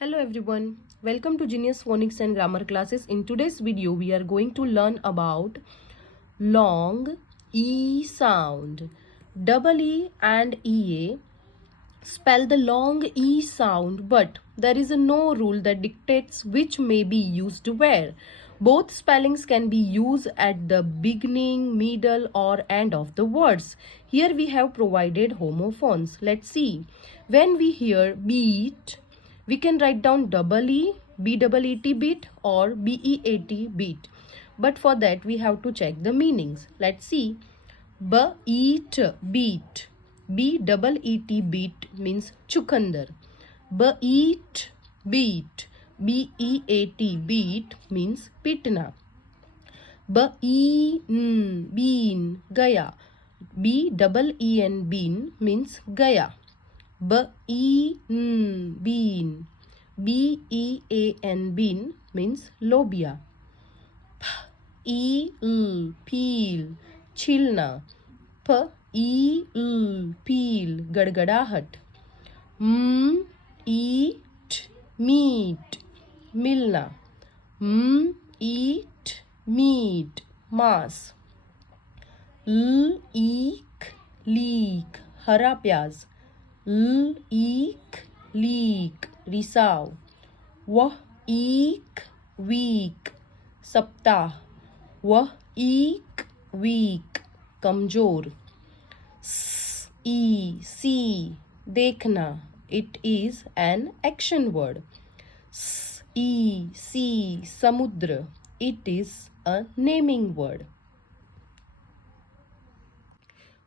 Hello everyone, welcome to Genius Phonics and Grammar classes. In today's video, we are going to learn about long E sound. Double E and EA spell the long E sound, but there is no rule that dictates which may be used where. Both spellings can be used at the beginning, middle or end of the words. Here we have provided homophones. Let's see. When we hear beat, we can write down double E, B-double-E-T beat or B-E-A-T beat. But for that we have to check the meanings. Let's see. B-eat beat. B-double-E-T beat means chukandar. B-eat beat. B-E-A-T beat means pitna. B-e-n bean gaya. B-double-E-N bean means gaya. B-e-n bean. B-E-A-N bean means lobia. P-E-L peel chilna. P-E-L peel gadgadahat. M-eat meat milna. M-eat meat mass. L-eek leek हरा प्याज. L-eek leek रिसाव. वह-eek week सप्ताह. वह-eek week कमजोर. See देखना. It is an action word. See समुद्र. It is a naming word.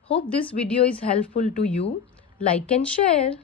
Hope this video is helpful to you. Like and share.